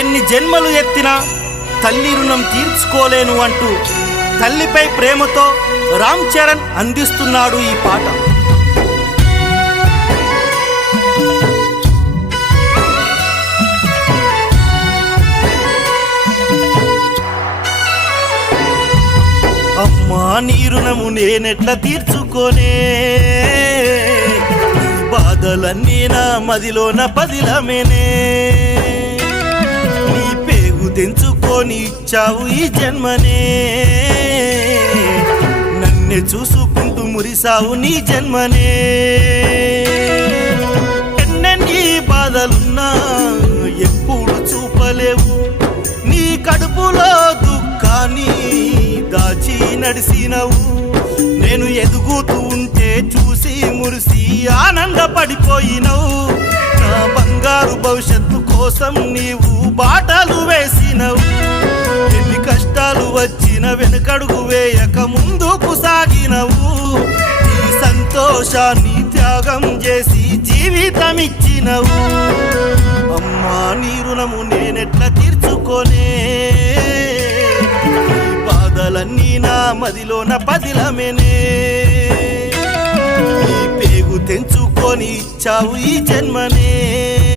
ఎన్ని జన్మలు ఎత్తినా తల్లి రుణం తీర్చుకోలేను అంటూ తల్లిపై ప్రేమతో రామ్ చరణ్ అందిస్తున్నాడు ఈ పాట. అమ్మా నీ రుణము నేనెట్లా తీర్చుకోనే, బాధలన్నీ నా మదిలోన పదిలమేనే. నీ పేగు తెంచుకొని ఇచ్చావు ఈ జన్మనే, నన్నే చూసుకుంటూ మురిసావు నీ జన్మనే. ఎన్నెన్ని బాధలున్నా ఎప్పుడు చూపలేవు, నీ కడుపులో దుఃఖాన్ని దాచి నడిసినవు. నేను ఎదుగుతూ ఉంటే చూసి మురిసి ఆనందపడిపోయినవు. నా బంగారు భవిష్యత్తు కోసం నీవు బాటలు వేసినవు. ఎన్ని కష్టాలు వచ్చిన వెనుకడుగు వేయక ముందుకు సాగినవు. నీ సంతోషాన్ని త్యాగం చేసి జీవితం ఇచ్చినవు. అమ్మా నీ రుణము నేనెట్లా తీర్చుకోనే, బాధలన్నీ నా మదిలోన పదిలమేనే. నీ పేగు తెంచుకొని ఇచ్చావు ఈ జన్మనే.